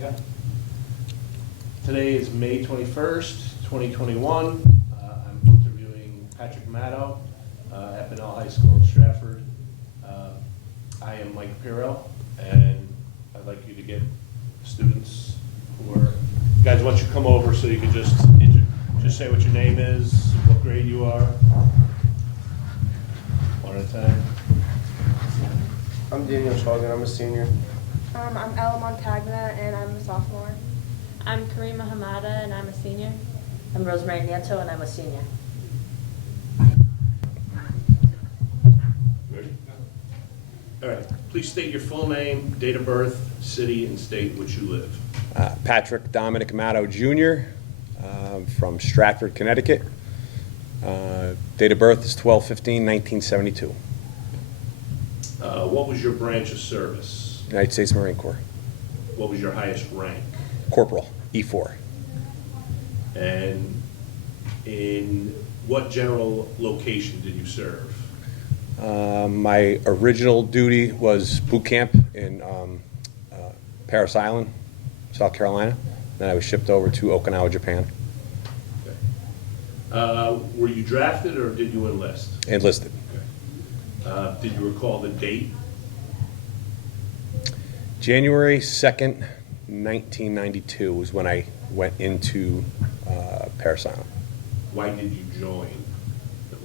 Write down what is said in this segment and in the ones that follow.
Yeah. Today is May 21st, 2021. I'm interviewing Pattrick Matto at Benell High School in Stratford. I am Mike Pirro, and I'd like you to get students who are, guys, why don't you come over so you can just say what your name is, what grade you are, one at a time. I'm Daniel Chagan, I'm a senior. I'm Ella Montagna, and I'm a sophomore. I'm Karima Hamada, and I'm a senior. I'm Rosemary Nieto, and I'm a senior. Ready? All right, please state your full name, date of birth, city, and state in which you live. Pattrick Dominic Matto Jr. From Stratford, Connecticut. Date of birth is 12/15/1972. What was your branch of service? United States Marine Corps. What was your highest rank? Corporal, E4. And in what general location did you serve? My original duty was boot camp in Parris Island, South Carolina. Then I was shipped over to Okinawa, Japan. Okay. Were you drafted or did you enlist? Enlisted. Okay. Did you recall the date? January 2nd, 1992 was when I went into Parris Island. Why did you join the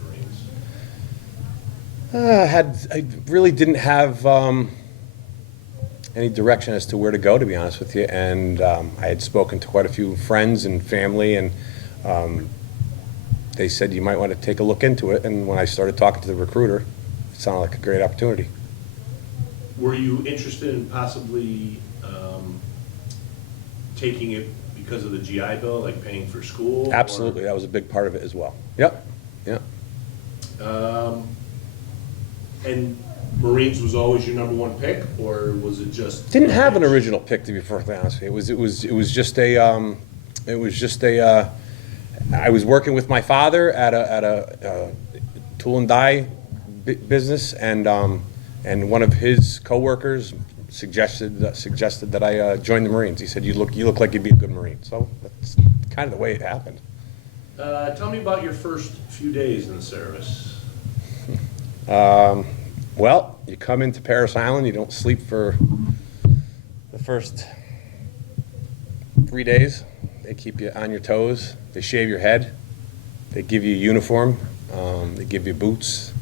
Marines? I really didn't have any direction as to where to go, to be honest with you. And I had spoken to quite a few friends and family, and they said you might want to take a look into it. And when I started talking to the recruiter, it sounded like a great opportunity. Were you interested in possibly taking it because of the GI Bill, like paying for school? Absolutely, that was a big part of it as well. Yep, yep. And Marines was always your number one pick, or was it just? Didn't have an original pick, to be perfectly honest with you. It was just a. I was working with my father at a tool and die business, and one of his coworkers suggested that I join the Marines. He said, "You look like you'd be a good Marine." So that's kind of the way it happened. Tell me about your first few days in the service. Well, you come into Parris Island, you don't sleep for the first 3 days. They keep you on your toes. They shave your head. They give you a uniform. They give you boots.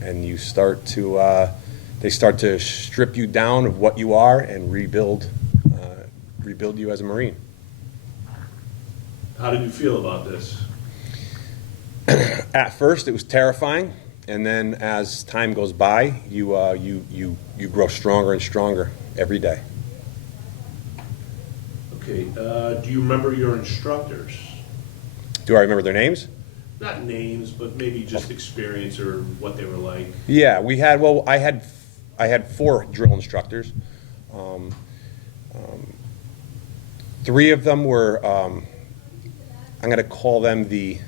And you start to, they start to strip you down of what you are and rebuild you as a Marine. How did you feel about this? At first, it was terrifying. And then as time goes by, you grow stronger and stronger every day. Okay, do you remember your instructors? Do I remember their names? Not names, but maybe just experience or what they were like. Yeah, we had, well, I had 4 drill instructors. 3 of them were, I'm going to call them the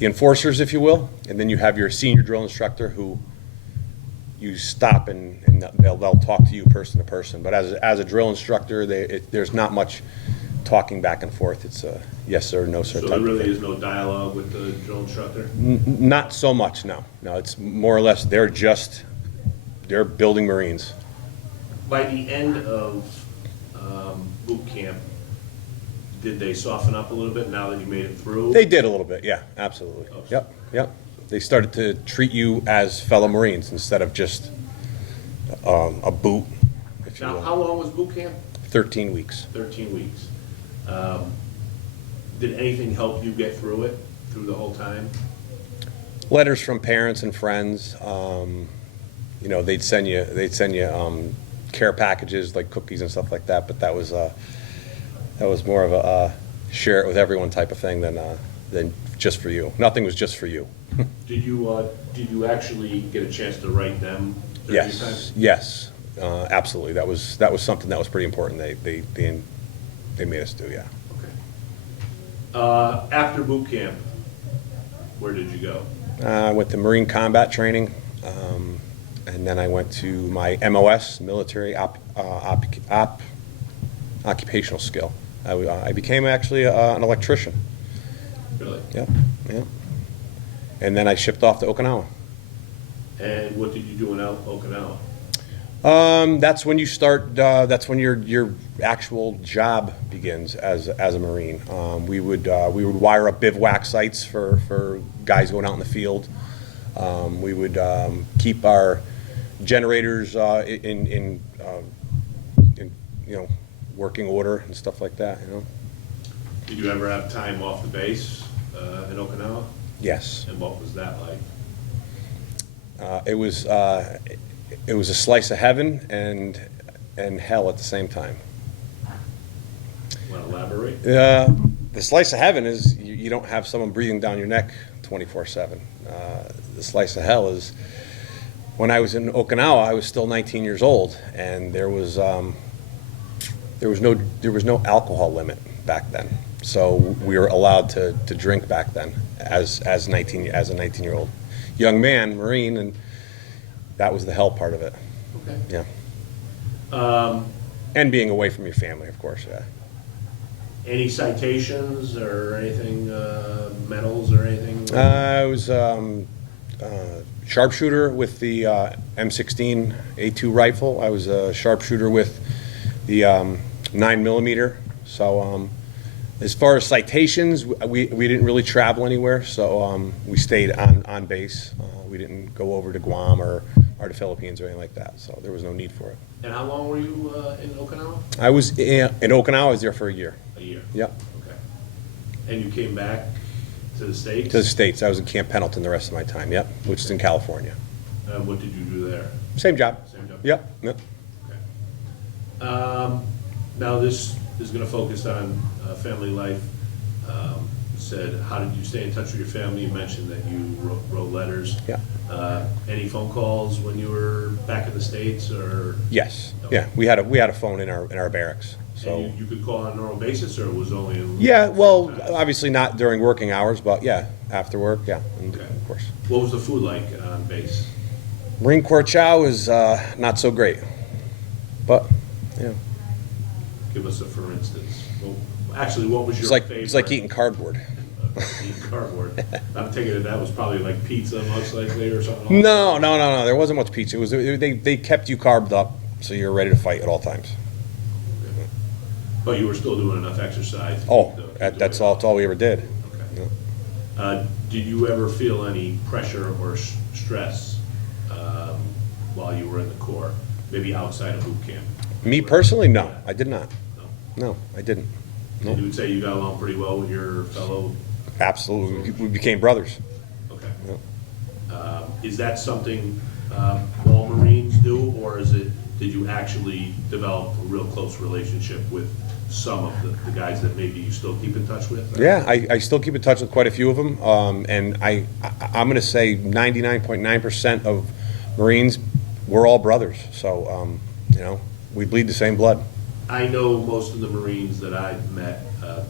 enforcers, if you will, and then you have your senior drill instructor who you stop and they'll talk to you person to person. But as a drill instructor, there's not much talking back and forth. It's a yes sir, no sir. So there really is no dialogue with the drill instructor? Not so much, no. No, it's more or less they're building Marines. By the end of boot camp, did they soften up a little bit now that you made it through? They did a little bit, yeah, absolutely. Oh. Yep. They started to treat you as fellow Marines instead of just a boot, if you Now, will. how long was boot camp? 13 weeks. 13 weeks. Did anything help you get through it, through the whole time? Letters from parents and friends. They'd send you care packages like cookies and stuff like that. But that was more of a share it with everyone type of thing than just for you. Nothing was just for you. Did you actually get a chance to write them? during your time? Yes, absolutely. That was something that was pretty important. They made us do, yeah. Okay. After boot camp, where did you go? I went to Marine combat training, and then I went to my MOS, military occupational skill. I became actually an electrician. Really? Yeah, yeah. And then I shipped off to Okinawa. And what did you do in Okinawa? That's when you start. That's when your actual job begins as a Marine. We would wire up bivouac sites for guys going out in the field. We would keep our generators in working order and stuff like that. Did you ever have time off the base in Okinawa? Yes. And what was that like? It was a slice of heaven and hell at the same time. Want to elaborate? The slice of heaven is you don't have someone breathing down your neck 24/7. The slice of hell is when I was in Okinawa, I was still 19 years old, and there was no alcohol limit back then. So we were allowed to drink back then as a 19-year-old young man, Marine, and that was the hell part of it. Okay. Yeah. And being away from your family, of course. Yeah. Any citations or anything, medals or anything? I was sharpshooter with the M16 A2 rifle. I was a sharpshooter with the 9mm. So as far as citations, we didn't really travel anywhere. So we stayed on base. We didn't go over to Guam or the Philippines or anything like that. So there was no need for it. And how long were you in Okinawa? I was in Okinawa. I was there for a year. A year. Yep. Okay. And you came back to the States? To the States. I was in Camp Pendleton the rest of my time. Yep. Which is in California. And what did you do there? Same job. Same job? Yep. Yep. Okay. Now this is going to focus on family life. You said, how did you stay in touch with your family? You mentioned that you wrote letters. Yeah. Any phone calls when you were back in the States, or? Yes. Okay. Yeah. We had a phone in our barracks. So. And you could call on a normal basis, or it was only in? Yeah. Well, sometimes? obviously not during working hours, but yeah, after work. Yeah. And Okay. of course. What was the food like on base? Marine Corps chow is not so great, but yeah, Give us a for instance. Well, actually, what was your favorite? it's like eating cardboard. Eating cardboard. I'm thinking that was probably like pizza, most likely, or something. No. There wasn't much pizza. It was they kept you carbed up, so you're ready to fight at all times. But you were still doing enough exercise. to Oh, keep the that's weight all we ever did. Okay. Yeah. Did you ever feel any pressure or stress while you were in the Corps, maybe outside of boot camp? Me personally, no, I did not. No. No, I didn't. And No, you would say you got along pretty well with your fellow? absolutely. We became brothers. Okay. Yeah. Is that something all Marines do, or did you actually develop a real close relationship with some of the guys that maybe you still keep in touch with? Yeah, I still keep in touch with quite a few of them, and I'm going to say 99.9% of Marines, we're all brothers. So, we bleed the same blood. I know most of the Marines that I've met,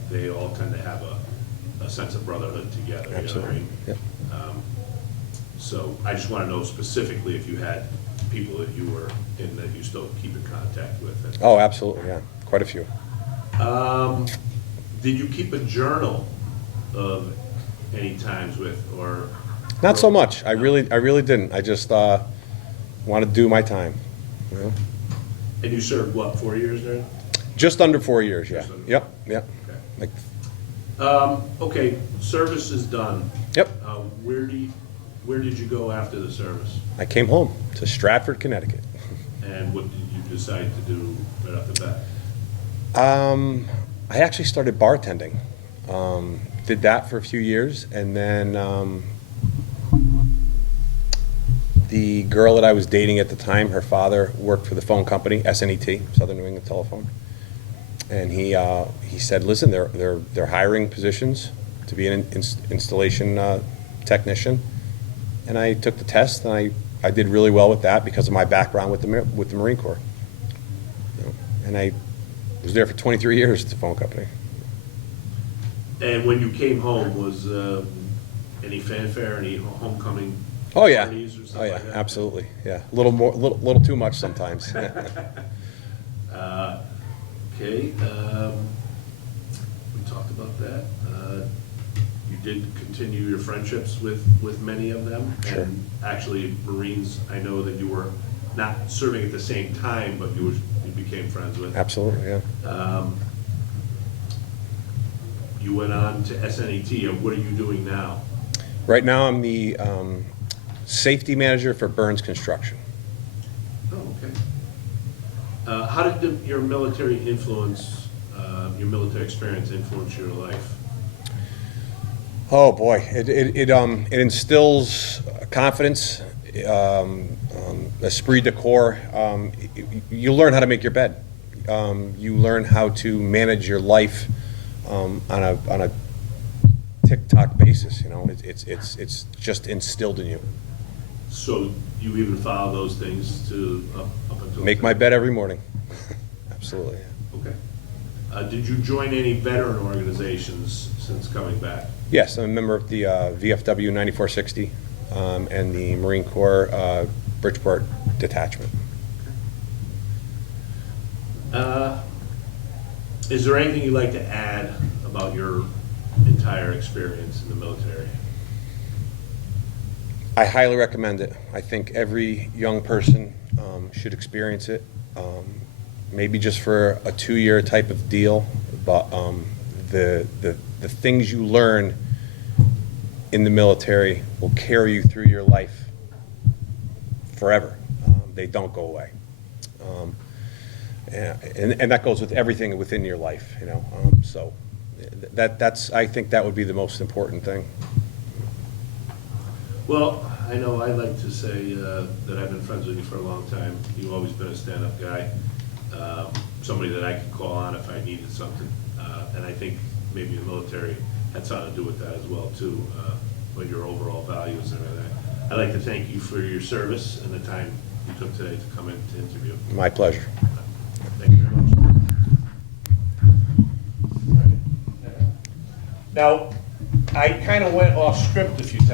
they all tend to have a sense of brotherhood together. Absolutely. You know what I mean? Yep. So I just want to know specifically if you had people that you were in that you still keep in contact with. Oh, absolutely, yeah, quite a few. Did you keep a journal of any times with, or? Not so much. I really didn't. I just wanted to do my time. You know? And you served, what, 4 years there? Just under 4 years, yeah. Just under. Yep. Okay. Like, Okay, service is done. yep. Where did you go after the service? I came home to Stratford, Connecticut. And what did you decide to do right off the bat? I actually started bartending. Did that for a few years, and then the girl that I was dating at the time, her father worked for the phone company, SNET, Southern New England Telephone, and he said, "Listen, they're hiring positions to be an installation technician," and I took the test, and I did really well with that because of my background with the Marine Corps, and I was there for 23 years at the phone company. And when you came home, was any fanfare, any homecoming Oh yeah, parties or something oh yeah, like that? absolutely, yeah. A little too much sometimes. Okay, we talked about that. You did continue your friendships with many of them. Sure. And actually, Marines, I know that you were not serving at the same time, but you became friends with. Absolutely, yeah. You went on to SNET, and what are you doing now? Right now, I'm the safety manager for Burns Construction. Oh, okay. How did your military influence, your military experience influence your life? Oh, boy, it instills confidence, esprit de corps. You learn how to make your bed. You learn how to manage your life on a tick-tock basis, you know. It's just instilled in you. So you even follow those things up until? Make my bed every morning. Absolutely. Okay. Did you join any veteran organizations since coming back? Yes, I'm a member of the VFW 9460 and the Marine Corps Bridgeport Detachment. Is there anything you'd like to add about your entire experience in the military? I highly recommend it. I think every young person should experience it, maybe just for a 2-year type of deal, but the things you learn in the military will carry you through your life forever. They don't go away. And that goes with everything within your life, you know. So that's I think that would be the most important thing. Well, I know I like to say that I've been friends with you for a long time. You've always been a stand-up guy, somebody that I could call on if I needed something. And I think maybe the military had something to do with that as well, too, with your overall values and everything. I'd like to thank you for your service and the time you took today to come in to interview. My pleasure. Thank you very much. Now, I kind of went off script a few times.